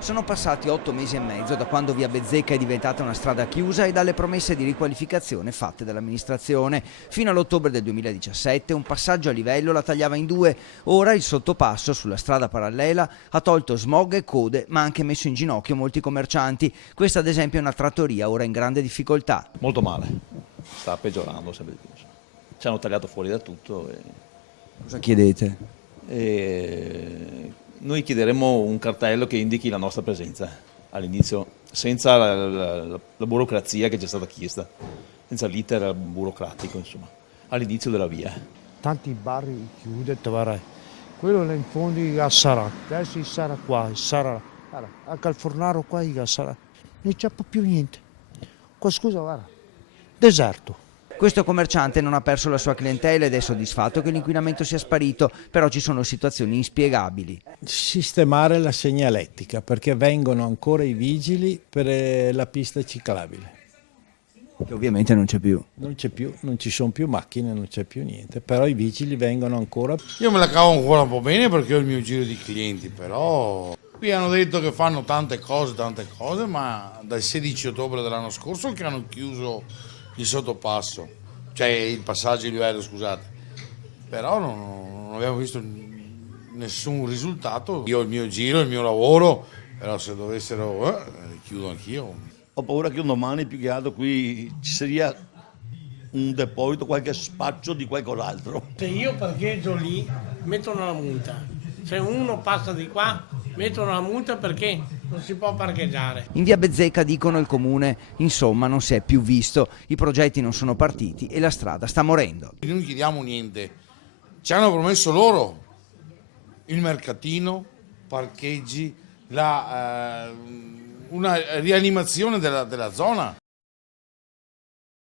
Sono passati 8 mesi e mezzo da quando via Bezzecca è diventata una strada chiusa e dalle promesse di riqualificazione fatte dall'amministrazione. Fino all'ottobre del 2017 un passaggio a livello la tagliava in due. Ora il sottopasso sulla strada parallela ha tolto smog e code, ma ha anche messo in ginocchio molti commercianti. Questa ad esempio è una trattoria ora in grande difficoltà. Molto male, sta peggiorando sempre di più. Ci hanno tagliato fuori da tutto. Cosa chiedete? Noi chiederemo un cartello che indichi la nostra presenza all'inizio, senza la burocrazia che ci è stata chiesta, senza l'iter burocratico, insomma, all'inizio della via. Tanti bar chiudono, quello là in fondo sarà, adesso sarà qua, sarà, anche al fornaro qua sarà, non c'è più niente. Qua scusa, guarda, deserto. Questo commerciante non ha perso la sua clientela ed è soddisfatto che l'inquinamento sia sparito, però ci sono situazioni inspiegabili. Sistemare la segnaletica perché vengono ancora i vigili per la pista ciclabile. Che ovviamente non c'è più. Non c'è più, non ci sono più macchine, non c'è più niente, però i vigili vengono ancora. Io me la cavo ancora un po' bene perché ho il mio giro di clienti, però qui hanno detto che fanno tante cose, ma dal 16 ottobre dell'anno scorso che hanno chiuso il sottopasso, cioè il passaggio di livello, scusate, però non abbiamo visto nessun risultato. Io ho il mio giro, il mio lavoro, però se dovessero chiudo anch'io. Ho paura che un domani più che altro qui ci sia un deposito, qualche spaccio di qualcos'altro. Se io parcheggio lì mettono la multa, se uno passa di qua mettono la multa perché non si può parcheggiare. In via Bezzecca dicono il comune, insomma non si è più visto, i progetti non sono partiti e la strada sta morendo. Non chiediamo niente, ci hanno promesso loro il mercatino, parcheggi, una rianimazione della zona.